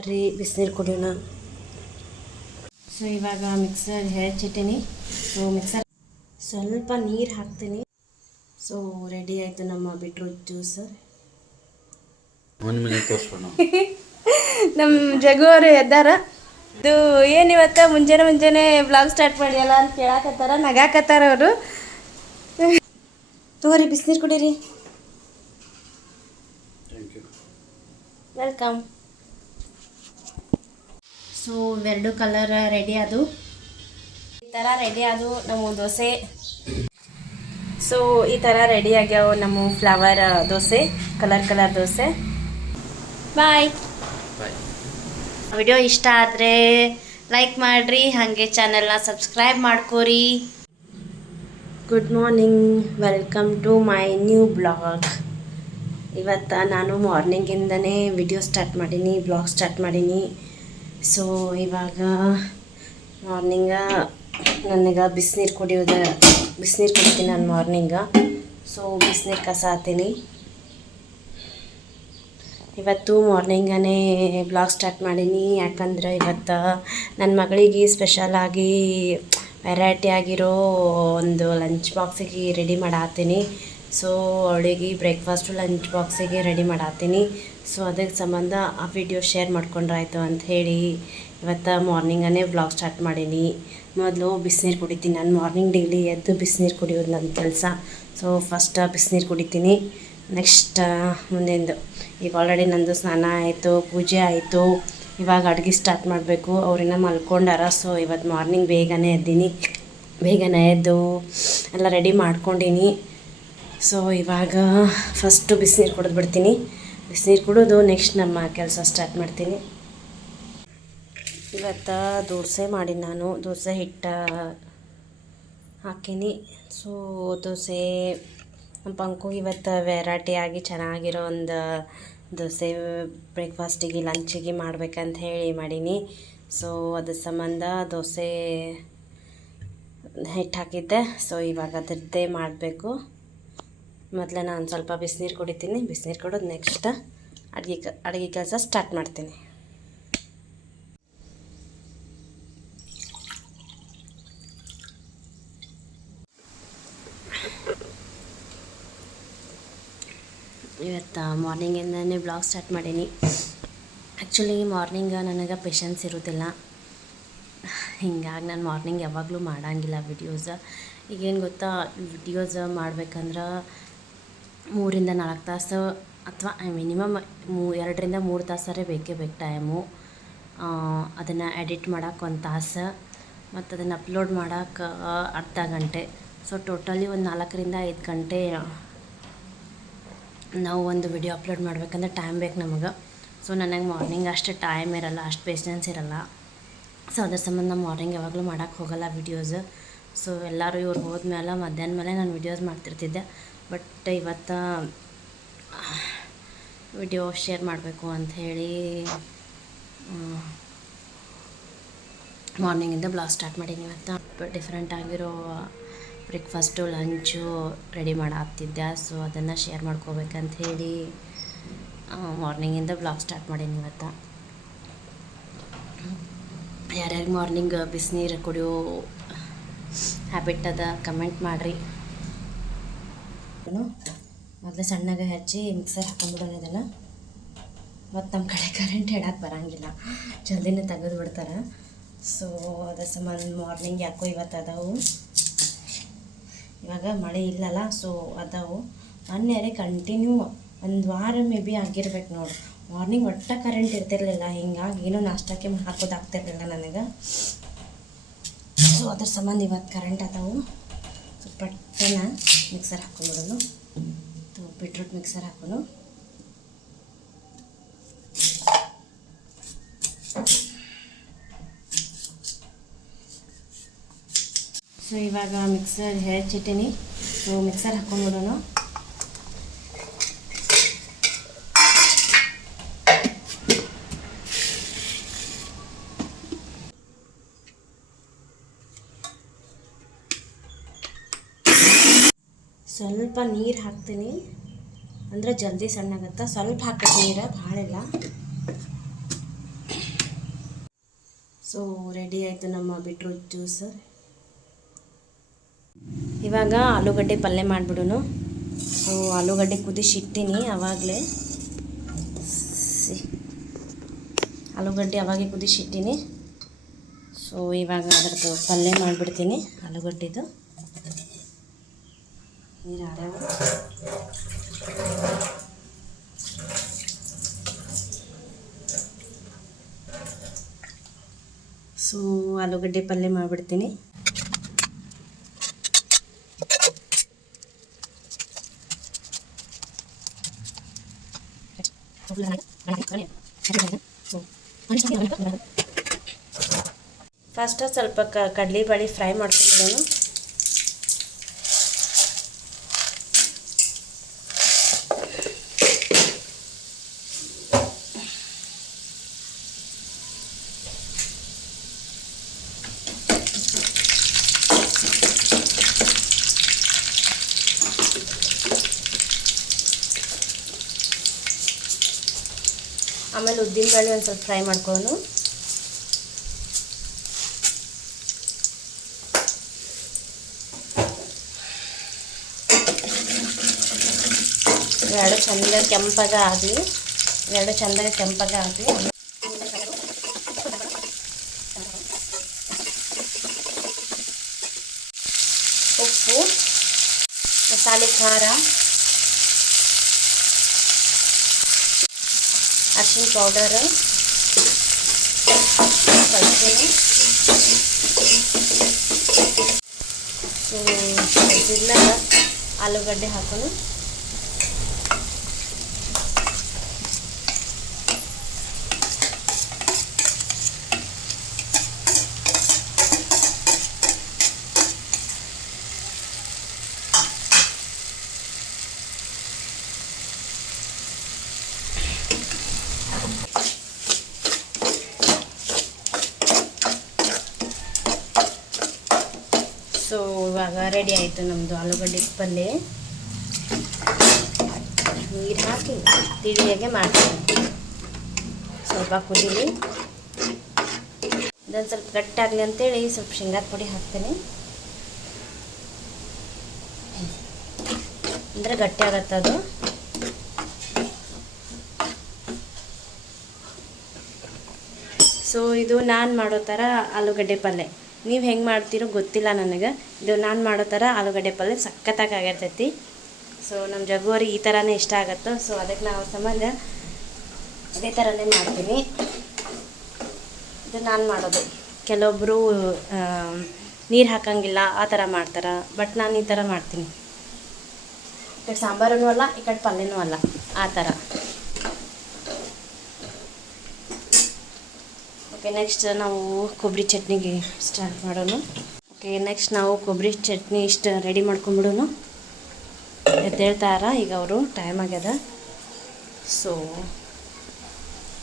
ಬರ್ರಿ ಬಿಸಿನೀರು ಕುಡಿಯೋಣ. ಸೊ ಇವಾಗ ಮಿಕ್ಸರ್ ಹೆಚ್ಚಿಟ್ಟಿನಿ. ಸೊ ಮಿಕ್ಸರ್ ಸ್ವಲ್ಪ ನೀರು ಹಾಕ್ತೀನಿ. ಸೊ ರೆಡಿ ಆಯಿತು ನಮ್ಮ ಬೀಟ್ರೂಟ್ ಜ್ಯೂಸ್. ನಮ್ಮ ಜಗು ಅವರು ಎದ್ದಾರ. ಇದು ಏನಿವತ್ತ ಮುಂಜಾನೆ ಬ್ಲಾಗ್ ಸ್ಟಾರ್ಟ್ ಮಾಡಿಯಲ್ಲ ಅಂತ ಕೇಳಾಕತ್ತಾರ, ನಗಾಕತ್ತಾರ ಅವರು. ತಗೋರಿ ಬಿಸಿನೀರು ಕುಡೀರಿ. ವೆಲ್ಕಮ್. ಸೊ ಇವೆರಡು ಕಲರ್ ರೆಡಿ ಅದು, ಈ ಥರ ರೆಡಿ ಅದು ನಮ್ಮ ದೋಸೆ. ಸೊ ಈ ಥರ ರೆಡಿ ಆಗ್ಯಾವ ನಮ್ಮ flower dosa, colour dosa. Bye. Video ಇಷ್ಟ ಆದರೆ ಲೈಕ್ ಮಾಡಿರಿ, ಹಾಗೆ ಚಾನಲ್ನ ಸಬ್ಸ್ಕ್ರೈಬ್ ಮಾಡ್ಕೋರಿ. Good morning, welcome to my new blog. ಇವತ್ತು ನಾನು ಮಾರ್ನಿಂಗಿಂದನೇ ವಿಡಿಯೋ ಸ್ಟಾರ್ಟ್ ಮಾಡೀನಿ, ಬ್ಲಾಗ್ ಸ್ಟಾರ್ಟ್ ಮಾಡೀನಿ. ಸೊ ಇವಾಗ ಮಾರ್ನಿಂಗ ನನಗೆ ಬಿಸಿನೀರು ಕುಡಿತೀನಿ ನಾನು ಮಾರ್ನಿಂಗ. ಸೊ ಬಿಸಿನೀರು ಕಸ ಹಾಕ್ತೀನಿ. ಇವತ್ತು ಮಾರ್ನಿಂಗನೇ ಬ್ಲಾಗ್ ಸ್ಟಾರ್ಟ್ ಮಾಡೀನಿ, ಯಾಕಂದ್ರೆ ಇವತ್ತು ನನ್ನ ಮಗಳಿಗೆ ಸ್ಪೆಷಲಾಗಿ ವೆರೈಟಿ ಆಗಿರೋ ಒಂದು ಲಂಚ್ ಬಾಕ್ಸಿಗೆ ರೆಡಿ ಮಾಡಾತೀನಿ. ಸೊ ಅವಳಿಗೆ ಬ್ರೇಕ್ಫಾಸ್ಟು ಲಂಚ್ ಬಾಕ್ಸಿಗೆ ರೆಡಿ ಮಾಡಾತೀನಿ. ಸೊ ಅದಕ್ಕೆ ಸಂಬಂಧ ಆ ವಿಡಿಯೋ ಶೇರ್ ಮಾಡ್ಕೊಂಡ್ರಾಯ್ತು ಅಂತ ಹೇಳಿ ಇವತ್ತು ಮಾರ್ನಿಂಗನೇ ಬ್ಲಾಗ್ ಸ್ಟಾರ್ಟ್ ಮಾಡೀನಿ. ಮೊದಲು ಬಿಸಿನೀರು ಕುಡಿತೀನಿ. ನಾನು ಮಾರ್ನಿಂಗ್ ಡೈಲಿ ಎದ್ದು ಬಿಸಿನೀರು ಕುಡಿಯೋದು ನನ್ನ ಕೆಲಸ. ಸೊ ಫಸ್ಟ್ ಬಿಸಿನೀರು ಕುಡಿತೀನಿ, ನೆಕ್ಸ್ಟ್ ಮುಂದಿಂದು. ಈಗ ಆಲ್ರೆಡಿ ನಂದು ಸ್ನಾನ ಆಯಿತು, ಪೂಜೆ ಆಯಿತು. ಇವಾಗ ಅಡುಗೆ ಸ್ಟಾರ್ಟ್ ಮಾಡಬೇಕು. ಅವ್ರಿನ್ನ ಮಲ್ಕೊಂಡಾರ. ಸೊ ಇವತ್ತು ಮಾರ್ನಿಂಗ್ ಬೇಗನೆ ಎದ್ದು ಎಲ್ಲ ರೆಡಿ ಮಾಡ್ಕೊಂಡೀನಿ. ಸೊ ಇವಾಗ ಫಸ್ಟು ಬಿಸಿನೀರು ಕುಡಿದ್ಬಿಡ್ತೀನಿ. ಬಿಸಿನೀರು ಕುಡಿದು ನೆಕ್ಸ್ಟ್ ನಮ್ಮ ಕೆಲಸ ಸ್ಟಾರ್ಟ್ ಮಾಡ್ತೀನಿ. ಇವತ್ತು ದೋಸೆ ಮಾಡಿ ನಾನು ದೋಸೆ ಹಿಟ್ಟು ಹಾಕೀನಿ. ಸೊ ದೋಸೆ ನಮ್ಮ ಪಂಕು ಇವತ್ತು ವೆರೈಟಿಯಾಗಿ ಚೆನ್ನಾಗಿರೋ ಒಂದು ದೋಸೆ ಬ್ರೇಕ್ಫಾಸ್ಟಿಗೆ ಲಂಚಿಗೆ ಮಾಡ್ಬೇಕಂತ ಹೇಳಿ ಮಾಡೀನಿ. ಸೊ ಅದ್ರ ಸಂಬಂಧ ದೋಸೆ ಹಿಟ್ಟು ಹಾಕಿದ್ದೆ. ಸೊ ಇವಾಗ ಅದರದ್ದೇ ಮಾಡಬೇಕು. ಮೊದಲೇ ನಾನು ಸ್ವಲ್ಪ ಬಿಸಿನೀರು ಕುಡಿತೀನಿ. ಬಿಸಿನೀರು ಕುಡಿದು ನೆಕ್ಸ್ಟ್ ಅಡುಗೆ ಕೆಲಸ ಸ್ಟಾರ್ಟ್ ಮಾಡ್ತೀನಿ. ಇವತ್ತು ಮಾರ್ನಿಂಗಿಂದನೇ ಬ್ಲಾಗ್ ಸ್ಟಾರ್ಟ್ ಮಾಡೀನಿ. ಆ್ಯಕ್ಚುಲಿ ಮಾರ್ನಿಂಗ್ ನನಗೆ ಪೇಷನ್ಸ್ ಇರೋದಿಲ್ಲ, ಹಿಂಗಾಗಿ ನಾನು ಮಾರ್ನಿಂಗ್ ಯಾವಾಗಲೂ ಮಾಡೋಂಗಿಲ್ಲ ವಿಡಿಯೋಸ್. ಈಗೇನು ಗೊತ್ತಾ, ವಿಡಿಯೋಸ್ ಮಾಡ್ಬೇಕಂದ್ರೆ 3 ರಿಂದ 4 ತಾಸು ಅಥವಾ ಮಿನಿಮಮ್ 2 ರಿಂದ 3 ತಾಸರೇ ಬೇಕೇ ಬೇಕು ಟೈಮು. ಅದನ್ನು ಎಡಿಟ್ ಮಾಡೋಕೆ 1 ತಾಸು ಮತ್ತು ಅದನ್ನು ಅಪ್ಲೋಡ್ ಮಾಡೋಕೆ ಅರ್ಧ ಗಂಟೆ. ಸೊ ಟೋಟಲಿ ಒಂದು 4 ರಿಂದ 5 ಗಂಟೆ ನಾವು ಒಂದು ವಿಡಿಯೋ ಅಪ್ಲೋಡ್ ಮಾಡ್ಬೇಕಂದ್ರೆ ಟೈಮ್ ಬೇಕು ನಮಗೆ. ಸೊ ನನಗೆ ಮಾರ್ನಿಂಗ್ ಅಷ್ಟು ಟೈಮ್ ಇರೋಲ್ಲ, ಅಷ್ಟು ಪೇಷನ್ಸ್ ಇರೋಲ್ಲ. ಸೊ ಅದ್ರ ಸಂಬಂಧ ಮಾರ್ನಿಂಗ್ ಯಾವಾಗಲೂ ಮಾಡೋಕ್ಕೆ ಹೋಗೋಲ್ಲ ವಿಡಿಯೋಸ್. ಸೊ ಎಲ್ಲರೂ ಇವ್ರು ಹೋದ್ಮೇಲೆ ಮಧ್ಯಾಹ್ನ ಮೇಲೆ ನಾನು ವಿಡಿಯೋಸ್ ಮಾಡ್ತಿರ್ತಿದ್ದೆ. ಬಟ್ ಇವತ್ತು ವಿಡಿಯೋ ಶೇರ್ ಮಾಡಬೇಕು ಅಂಥೇಳಿ ಮಾರ್ನಿಂಗಿಂದ ಬ್ಲಾಗ್ ಸ್ಟಾರ್ಟ್ ಮಾಡೀನಿ. ಇವತ್ತು ಡಿಫ್ರೆಂಟ್ ಆಗಿರೋ ಬ್ರೇಕ್ಫಾಸ್ಟು ಲಂಚು ರೆಡಿ ಮಾಡಾಕ್ತಿದ್ದೆ. ಸೊ ಅದನ್ನು ಶೇರ್ ಮಾಡ್ಕೋಬೇಕಂತ ಹೇಳಿ ಮಾರ್ನಿಂಗಿಂದ ಬ್ಲಾಗ್ ಸ್ಟಾರ್ಟ್ ಮಾಡೀನಿ. ಇವತ್ತು ಯಾರ್ಯಾರು ಮಾರ್ನಿಂಗ್ ಬಿಸಿನೀರು ಕುಡಿಯೋ ಹ್ಯಾಬಿಟ್ ಅದ ಕಮೆಂಟ್ ಮಾಡಿರಿ. ಮೊದಲೇ ಸಣ್ಣಗೆ ಹಚ್ಚಿ ಮಿಕ್ಸರ್ ಹಾಕೊಂಡ್ಬಿಡೋಣ ಇದನ್ನು. ಮತ್ತು ನಮ್ಮ ಕಡೆ ಕರೆಂಟ್ ಇಡಕ್ಕೆ ಬರೋಂಗಿಲ್ಲ, ಜಲ್ದಿನೇ ತೆಗೆದು ಬಿಡ್ತಾರೆ. ಸೊ ಅದ್ರ ಸಂಬಂಧ ಮಾರ್ನಿಂಗ್ ಯಾಕೋ ಇವತ್ತು ಅದಾವು. ಇವಾಗ ಮಳೆ ಇಲ್ಲಲ್ಲ, ಸೊ ಅದಾವು. ಮೊನ್ನೆ ಕಂಟಿನ್ಯೂ 1 ವಾರ ಮೇ ಬಿ ಆಗಿರ್ಬೇಕು ನೋಡಿ. ಮಾರ್ನಿಂಗ್ ಒಟ್ಟ ಕರೆಂಟ್ ಇರ್ತಿರ್ಲಿಲ್ಲ, ಹಿಂಗಾಗಿ ಏನೋ ನಾಷ್ಟಕ್ಕೆ ಹಾಕೋದಾಗ್ತಿರ್ಲಿಲ್ಲ ನನಗೆ. ಸೊ ಅದ್ರ ಸಂಬಂಧ ಇವತ್ತು ಕರೆಂಟ್ ಅದಾವು. ಸೊ ಪಟ್ಟನ ಮಿಕ್ಸರ್ ಹಾಕೊಂಡ್ಬಿಡೋದು. ಬೀಟ್ರೂಟ್ ಮಿಕ್ಸರ್ ಹಾಕೋನು. ಸೊ ಇವಾಗ ಮಿಕ್ಸರ್ ಹೆಚ್ಚಿಟ್ಟಿನಿ. ಸೊ ಮಿಕ್ಸರ್ ಹಾಕೊಂಡ್ಬಿಡೋಣ. ಸ್ವಲ್ಪ ನೀರು ಹಾಕ್ತೀನಿ, ಅಂದರೆ ಜಲ್ದಿ ಸಣ್ಣಾಗತ್ತೆ. ಸ್ವಲ್ಪ ಹಾಕಬೇಕು ನೀರು, ಭಾಳ ಇಲ್ಲ. ಸೊ ರೆಡಿ ಆಯಿತು ನಮ್ಮ ಬೀಟ್ರೂಟ್ ಜ್ಯೂಸ್. ಇವಾಗ ಆಲೂಗಡ್ಡೆ ಪಲ್ಯ ಮಾಡಿಬಿಡೋನು. ಸೊ ಆಲೂಗಡ್ಡೆ ಕುದಿಸಿಟ್ಟಿನಿ ಆವಾಗಲೇ, ಆಲೂಗಡ್ಡೆ ಅವಾಗೆ ಕುದಿಸಿಟ್ಟಿನಿ. ಸೊ ಇವಾಗ ಅದ್ರದ್ದು ಪಲ್ಯ ಮಾಡಿಬಿಡ್ತೀನಿ. ಆಲೂಗಡ್ಡೆದು ನೀರು ಆಡ್ಯಾವ. ಸೊ ಆಲೂಗಡ್ಡೆ ಪಲ್ಯ ಮಾಡಿಬಿಡ್ತೀನಿ. ಫಸ್ಟ್ ಸ್ವಲ್ಪ ಕಡಲೆ ಬೇಳೆ ಫ್ರೈ ಮಾಡ್ಕೊಂಡಿರೋನು. ಆಮೇಲೆ ಉದ್ದಿನಬೇಳೆ ಒಂದು ಸ್ವಲ್ಪ ಫ್ರೈ ಮಾಡ್ಕೊಳ್ಳೋನು. ಎರಡು ಚಂದ ಕೆಂಪಾಗ ಆಗಲಿ, ಎರಡು ಚಂದಾಗ ಕೆಂಪಾಗ ಆಗಲಿ. ಉಪ್ಪು, ಮಸಾಲೆ ಖಾರ, ಅರಿಶಿನ ಪೌಡರ್, ಕಲ್ಸೋನು. ಸೊ ಇದನ್ನ ಆಲೂಗಡ್ಡೆ ಹಾಕೋನು. ಸೊ ಇವಾಗ ರೆಡಿ ಆಯಿತು ನಮ್ಮದು ಆಲೂಗಡ್ಡೆ ಪಲ್ಯ. ನೀರು ಹಾಕಿ ತಿಳಿಯಾಗೆ ಮಾಡ್ತೀನಿ. ಸ್ವಲ್ಪ ಕುದೀಲಿ, ಇದೊಂದು ಸ್ವಲ್ಪ ಗಟ್ಟಾಗಲಿ ಅಂತೇಳಿ ಸ್ವಲ್ಪ ಶೇಂಗಾದ ಪುಡಿ ಹಾಕ್ತೀನಿ. ಅಂದರೆ ಗಟ್ಟಿ ಆಗತ್ತೆ ಅದು. ಸೊ ಇದು ನಾನು ಮಾಡೋ ಥರ ಆಲೂಗಡ್ಡೆ ಪಲ್ಯ. ನೀವು ಹೆಂಗೆ ಮಾಡ್ತೀರೋ ಗೊತ್ತಿಲ್ಲ ನನಗೆ. ಇದು ನಾನು ಮಾಡೋ ಥರ ಆಲೂಗಡ್ಡೆ ಪಲ್ಯ ಸಖತ್ತಾಗಿ ಆಗಿರ್ತೈತಿ. ಸೊ ನಮ್ಮ ಜಗ್ಗುವರಿಗೆ ಈ ಥರನೇ ಇಷ್ಟ ಆಗುತ್ತೆ. ಸೊ ಅದಕ್ಕೆ ನಾವು ಸಂಬಂಧ ಅದೇ ಥರನೇ ಮಾಡ್ತೀನಿ. ಇದು ನಾನು ಮಾಡೋದು. ಕೆಲವೊಬ್ಬರು ನೀರು ಹಾಕಂಗಿಲ್ಲ, ಆ ಥರ ಮಾಡ್ತಾರೆ. ಬಟ್ ನಾನು ಈ ಥರ ಮಾಡ್ತೀನಿ. ಈ ಕಡೆ ಸಾಂಬಾರೂ ಅಲ್ಲ, ಈ ಕಡೆ ಪಲ್ಯನೂ ಅಲ್ಲ, ಆ ಥರ. ಓಕೆ, ನೆಕ್ಸ್ಟ್ ನಾವು ಕೊಬ್ಬರಿ ಚಟ್ನಿಗೆ ಸ್ಟಾರ್ಟ್ ಮಾಡೋಣ. ಓಕೆ, ನೆಕ್ಸ್ಟ್ ನಾವು ಕೊಬ್ಬರಿ ಚಟ್ನಿ ಇಷ್ಟು ರೆಡಿ ಮಾಡ್ಕೊಂಬಿಡೋಣ. ಎದ್ದೇಳ್ತಾರ ಈಗ ಅವರು, ಟೈಮ್ ಆಗ್ಯದ. ಸೊ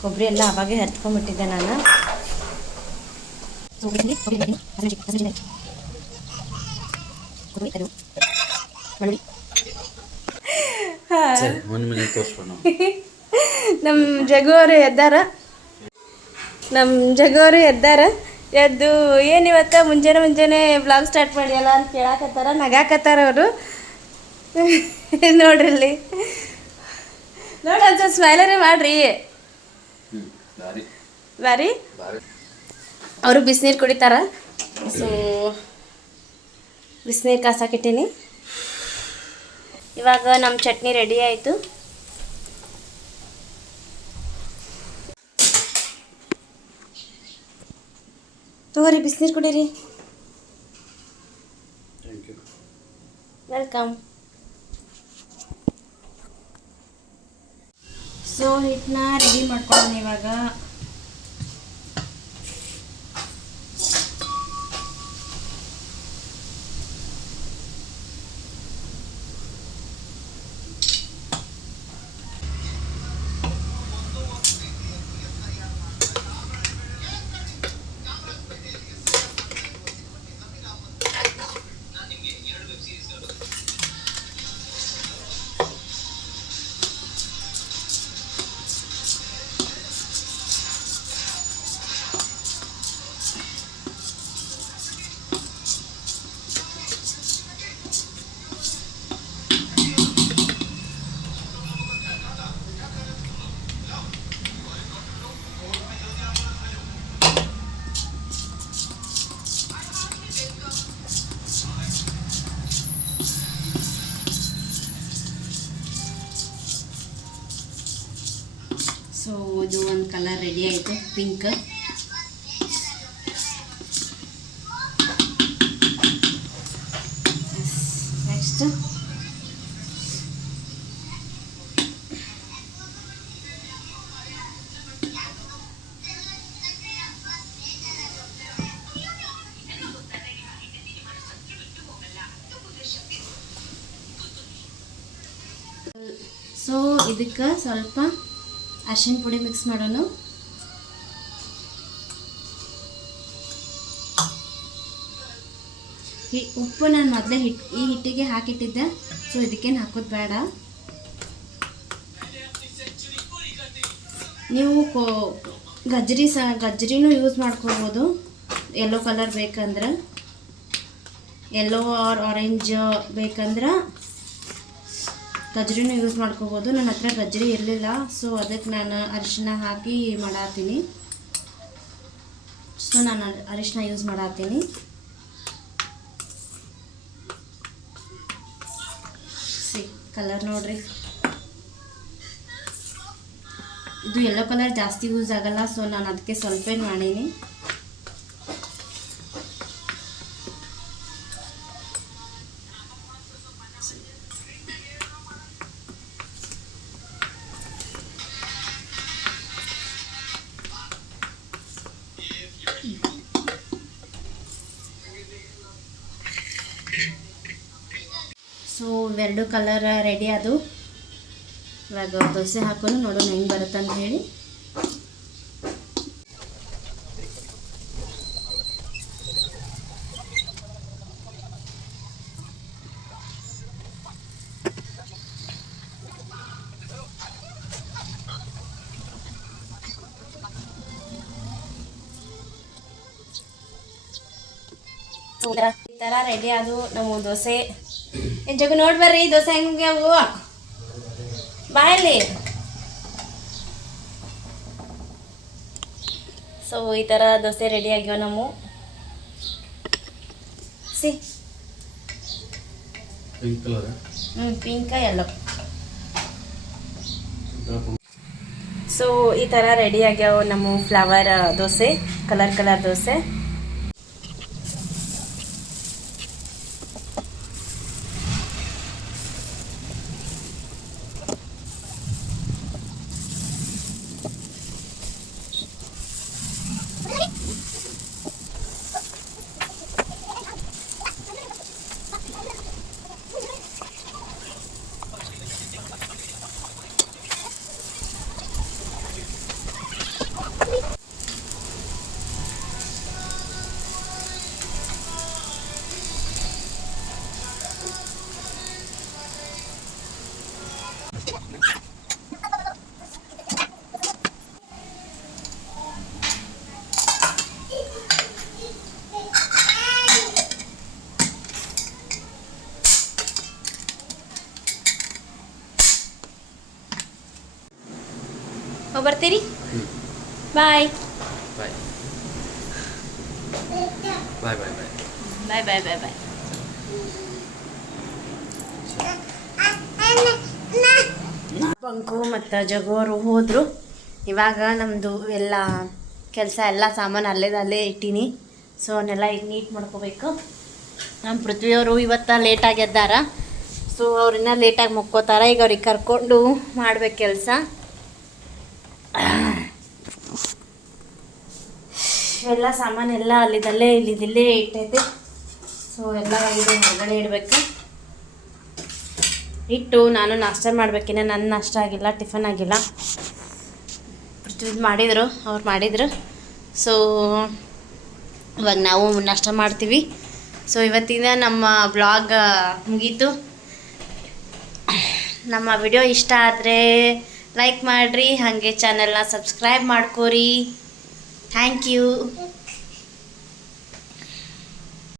ಕೊಬ್ಬರಿ ಎಲ್ಲ ಅವಾಗೆ ಹರ್ತ್ಕೊಂಡ್ಬಿಟ್ಟಿದ್ದೆ ನಾನು. ನಮ್ಮ ಜಗ್ಗುವರು ಎದ್ದಾರ. ಎದ್ದು ಏನಿವತ್ತ ಮುಂಜಾನೆ ಬ್ಲಾಗ್ ಸ್ಟಾರ್ಟ್ ಮಾಡಿಯಲ್ಲ ಅಂತ ಕೇಳಾಕತ್ತಾರ, ನಗಾಕತ್ತಾರ ಅವರು. ನೋಡ್ರಿ ಒಂದು ಸ್ಮೈಲರೇ ಮಾಡ್ರಿ. ಬಾರಿ ಅವರು ಬಿಸಿನೀರು ಕುಡಿತಾರ. ಸೊ ಬಿಸಿನೀರು ಕಾಸಾಕಿಟ್ಟೀನಿ. ಇವಾಗ ನಮ್ಮ ಚಟ್ನಿ ರೆಡಿ ಆಯಿತು. ತಗೋರಿ, ಬಿಸಿನೀರು ಕುಡೀರಿ. ವೆಲ್ಕಮ್. ಸೊ ಹಿಟ್ಟನ್ನ ರೆಡಿ ಮಾಡ್ಕೊಳ್ಳೋಣ ಇವಾಗ. ಸೊ ಇದು ಒಂದು ಕಲರ್ ರೆಡಿ ಆಯಿತು, ಪಿಂಕ್. ನೆಕ್ಸ್ಟ್ ಸೊ ಇದಕ್ಕೆ ಸ್ವಲ್ಪ ಅರಿಶಿನ ಪುಡಿ ಮಿಕ್ಸ್ ಮಾಡೋಣ. ಉಪ್ಪು ನಾನು ಮೊದಲೇ ಈ ಹಿಟ್ಟಿಗೆ ಹಾಕಿಟ್ಟಿದ್ದೆ, ಸೊ ಇದಕ್ಕೇನು ಹಾಕೋದು ಬೇಡ. ನೀವು ಗಜ್ರಿನೂ ಯೂಸ್ ಮಾಡ್ಕೋಬೋದು. ಯೆಲ್ಲೋ ಕಲರ್ ಬೇಕಂದ್ರೆ, ಯೆಲ್ಲೋ ಆರ್ ಆರೆಂಜ್ ಬೇಕಂದ್ರೆ ಗಜ್ರಿನೂ ಯೂಸ್ ಮಾಡ್ಕೋಬೋದು. ನನ್ನ ಹತ್ರ ಗಜ್ರಿ ಇರಲಿಲ್ಲ, ಸೊ ಅದಕ್ಕೆ ನಾನು ಅರಿಶಿನ ಹಾಕಿ ಮಾಡತ್ತೀನಿ. ಸೊ ನಾನು ಅರಿಶಿನ ಯೂಸ್ ಮಾಡತ್ತೀನಿ. ಕಲರ್ ನೋಡ್ರಿ, ಇದು ಯೆಲ್ಲೋ ಕಲರ್ ಜಾಸ್ತಿ ಯೂಸ್ ಆಗಲ್ಲ, ಸೊ ನಾನು ಅದಕ್ಕೆ ಸ್ವಲ್ಪ ಮಾಡೀನಿ. ಸೊ ಇವೆರಡು ಕಲರ್ ರೆಡಿ ಅದು. ಇವಾಗ ದೋಸೆ ಹಾಕೊಂಡು ನೋಡೋಣ ಹೆಂಗೆ ಬರುತ್ತೆ ಅಂತ ಹೇಳಿ. ಈ ಥರ ರೆಡಿ ಅದು ನಮ್ಮ ದೋಸೆ. ಜಗ ನೋಡಿ ಬರ್ರಿ ದೋಸೆ ಹೆಂಗೆ ಅವು ಬಾಯಲ್ಲಿ. ಸೊ ಈ ಥರ ದೋಸೆ ರೆಡಿ ಆಗ್ಯಾವ ನಮ್ಮ. Pink yellow. ಸೊ ಈ ಥರ ರೆಡಿ ಆಗ್ಯಾವ ನಮ್ಮ ಫ್ಲವರ್ ದೋಸೆ, ಕಲರ್ ದೋಸೆ. ಬರ್ತೀರಿ? ಬಾಯ್ ಬಾಯ್ ಬಾಯ್ ಬಾಯ್ ಬಾಯ್ ಬಾಯ್ ಬಾಯ್ ಬಾಯ್. ಬಂಕು ಮತ್ತು ಜಗೋರು ಹೋದರು. ಇವಾಗ ನಮ್ಮದು ಎಲ್ಲ ಕೆಲಸ ಎಲ್ಲ ಸಾಮಾನು ಅಲ್ಲೇ ಇಟ್ಟೀನಿ. ಸೊ ಅವನ್ನೆಲ್ಲ ಈಗ ನೀಟ್ ಮಾಡ್ಕೋಬೇಕು. ನಮ್ಮ ಪೃಥ್ವಿಯವರು ಇವತ್ತು ಲೇಟಾಗಿ ಎದ್ದಾರ. ಸೊ ಅವ್ರನ್ನ ಲೇಟಾಗಿ ಮುಕ್ಕೋತಾರ. ಈಗ ಅವ್ರಿಗೆ ಕರ್ಕೊಂಡು ಮಾಡ್ಬೇಕು ಕೆಲಸ. ಎಲ್ಲ ಸಾಮಾನೆಲ್ಲ ಇಲ್ಲಿದಲ್ಲೇ ಇಟ್ಟೈತೆ. ಸೊ ಎಲ್ಲ ಇದು ಹೊರಗಡೆ ಇಡಬೇಕು. ಇಟ್ಟು ನಾನು ನಾಷ್ಟ ಮಾಡ್ಬೇಕಿನ್ನ. ನನ್ನ ನಾಷ್ಟ ಆಗಿಲ್ಲ, ಟಿಫನ್ ಆಗಿಲ್ಲ. ಅವ್ರು ಮಾಡಿದರು. ಸೊ ಇವಾಗ ನಾವು ನಾಷ್ಟ ಮಾಡ್ತೀವಿ. ಸೊ ಇವತ್ತಿನ ನಮ್ಮ ಬ್ಲಾಗ್ ಮುಗೀತು. ನಮ್ಮ ವಿಡಿಯೋ ಇಷ್ಟ ಆದರೆ ಲೈಕ್ ಮಾಡಿರಿ, ಹಾಗೆ ಚಾನೆಲ್ನ ಸಬ್ಸ್ಕ್ರೈಬ್ ಮಾಡ್ಕೋರಿ. Thank you.